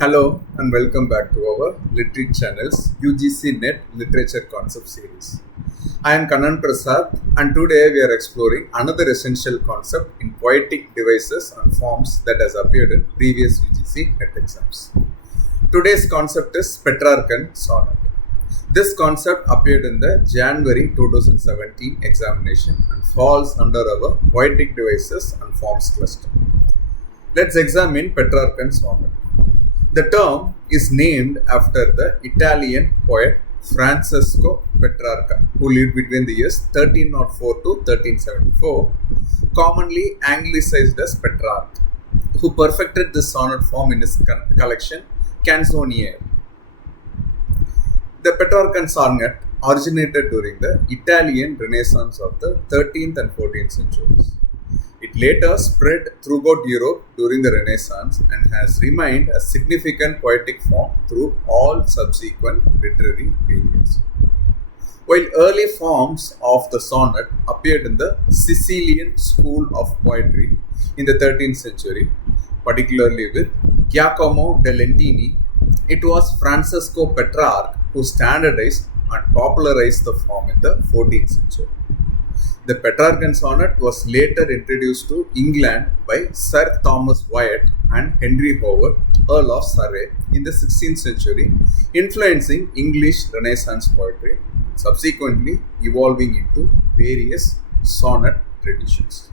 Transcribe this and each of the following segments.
Hello and welcome back to our Literature channel's UGC NET Literature Concept Series. I am Kannan Prasad and today we are exploring another essential concept in poetic devices and forms that has appeared in previous UGC NET exams. Today's concept is Petrachan Sonnet. This concept appeared in the January 2017 examination and falls under our poetic devices and forms cluster. Let's examine Petrachan Sonnet. The term is named after the Italian poet Francesco Petrarca, who lived between the years 1304 to 1374, commonly anglicized as Petrarch, who perfected this sonnet form in his collection Canzoniere. The Petrachan Sonnet originated during the Italian Renaissance of the 13th and 14th centuries. It later spread throughout Europe during the Renaissance and has remained a significant poetic form through all subsequent literary periods. While early forms of the sonnet appeared in the Sicilian school of poetry in the 13th century, particularly with Giacomo de Lentini, it was Francesco Petrarch who standardized and popularized the form in the 14th century. The Petrachan sonnet was later introduced to England by Sir Thomas Wyatt and Henry Howard, Earl of Surrey, in the 16th century, influencing English Renaissance poetry, subsequently evolving into various sonnet traditions.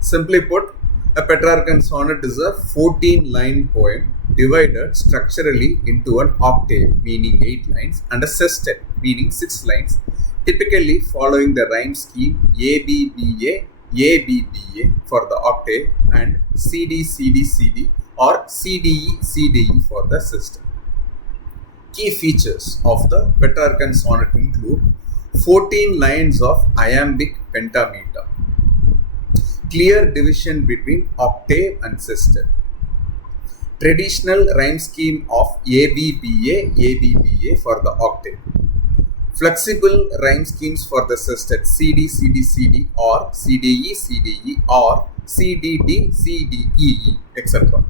Simply put, a Petrachan sonnet is a 14-line poem divided structurally into an octave, meaning 8 lines, and a sestet, meaning 6 lines, typically following the rhyme scheme ABBA, ABBA for the octave and CD, CD, CD or CDE, CDE for the system. Key features of the Petrachan sonnet include 14 lines of iambic pentameter, clear division between octave and sestet, traditional rhyme scheme of ABBA, ABBA for the octave, flexible rhyme schemes for the sestet CD, CD, CD or CDE, CDE or CDD, CDE, etc.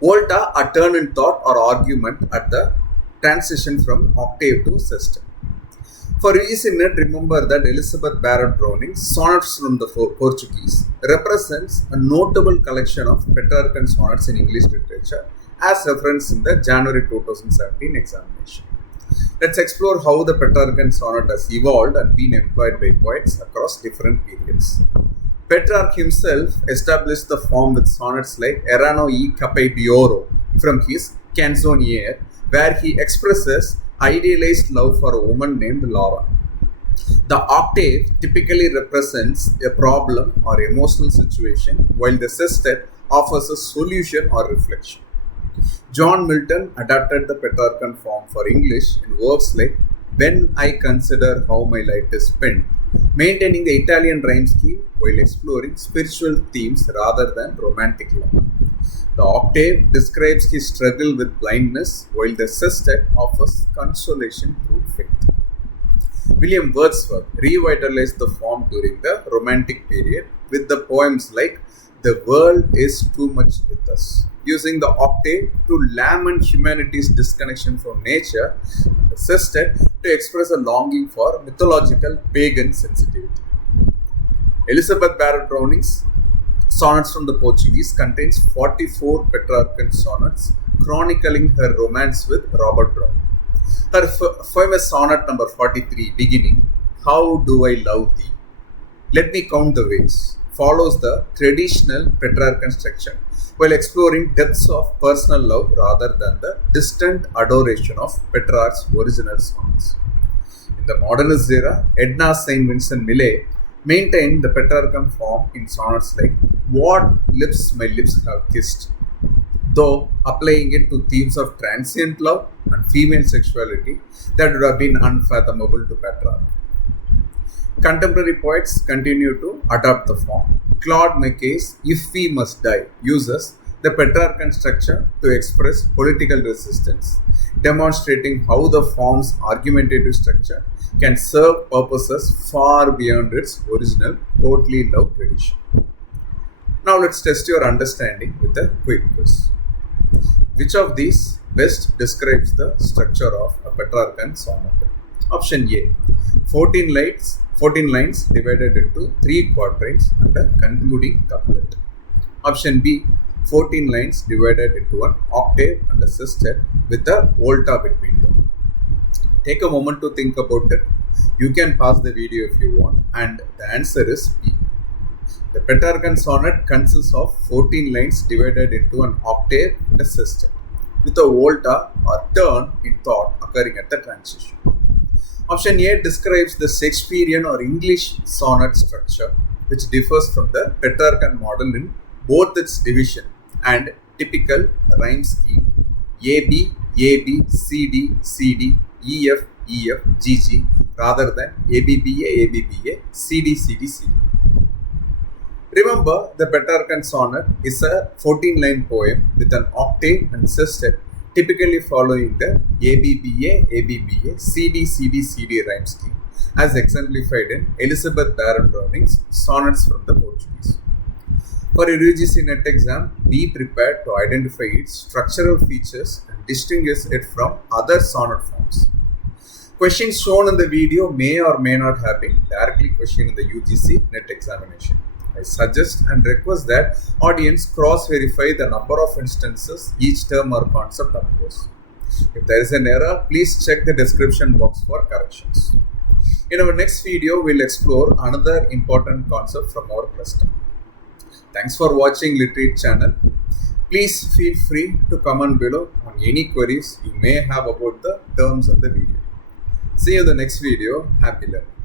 Volta, a turn in thought or argument at the transition from octave to sestet. For UGC NET, remember that Elizabeth Barrett Browning's Sonnets from the Portuguese represents a notable collection of Petrachan sonnets in English literature as referenced in the January 2017 examination. Let's explore how the Petrachan sonnet has evolved and been employed by poets across different periods. Petrarch himself established the form with sonnets like Erano e Cape d'Oro from his Canzoniere, where he expresses idealized love for a woman named Laura. The octave typically represents a problem or emotional situation, while the sestet offers a solution or reflection. John Milton adapted the Petrachan form for English in works like When I Consider How My Life is Spent, maintaining the Italian rhyme scheme while exploring spiritual themes rather than romantic love. The octave describes his struggle with blindness, while the sestet offers consolation through faith. William Wordsworth revitalized the form during the Romantic period with the poems like The World is Too Much With Us, using the octave to lament humanity's disconnection from nature, and the sestet to express a longing for mythological pagan sensitivity. Elizabeth Barrett Browning's Sonnets from the Portuguese contains 44 Petrachan sonnets chronicling her romance with Robert Browning. Her famous sonnet number 43, beginning, How do I love thee? Let me count the ways, follows the traditional Petrachan structure while exploring depths of personal love rather than the distant adoration of Petrarch's original sonnets. In the modernist era, Edna St. Vincent Millay maintained the Petrachan form in sonnets like What Lips My Lips Have Kissed, though applying it to themes of transient love and female sexuality that would have been unfathomable to Petrarch. Contemporary poets continue to adopt the form. Claude Mackay's If We Must Die uses the Petrachan structure to express political resistance, demonstrating how the form's argumentative structure can serve purposes far beyond its original courtly love tradition. Now let's test your understanding with a quick quiz. Which of these best describes the structure of a Petrachan sonnet? Option A, 14 lines divided into 3 quatrains and a concluding couplet. Option B, 14 lines divided into an octave and a sestet with a volta between them. Take a moment to think about it. You can pause the video if you want, and the answer is B. The Petrachan sonnet consists of 14 lines divided into an octave and a sestet, with a volta or turn in thought occurring at the transition. Option A describes the Shakespearean or English sonnet structure, which differs from the Petrachan model in both its division and typical rhyme scheme AB, AB, CD, CD, EF, EF, GG rather than ABBA, ABBA, CD, CD, CD. Remember, the Petrachan sonnet is a 14-line poem with an octave and sestet typically following the ABBA, ABBA, CD, CD, CD rhyme scheme as exemplified in Elizabeth Barrett Browning's Sonnets from the Portuguese. For your UGC NET exam, be prepared to identify its structural features and distinguish it from other sonnet forms. Questions shown in the video may or may not have been directly questioned in the UGC NET examination. I suggest and request that audience cross-verify the number of instances each term or concept appears. If there is an error, please check the description box for corrections. In our next video, we'll explore another important concept from our cluster. Thanks for watching Literate channel. Please feel free to comment below on any queries you may have about the terms of the video. See you in the next video. Happy learning.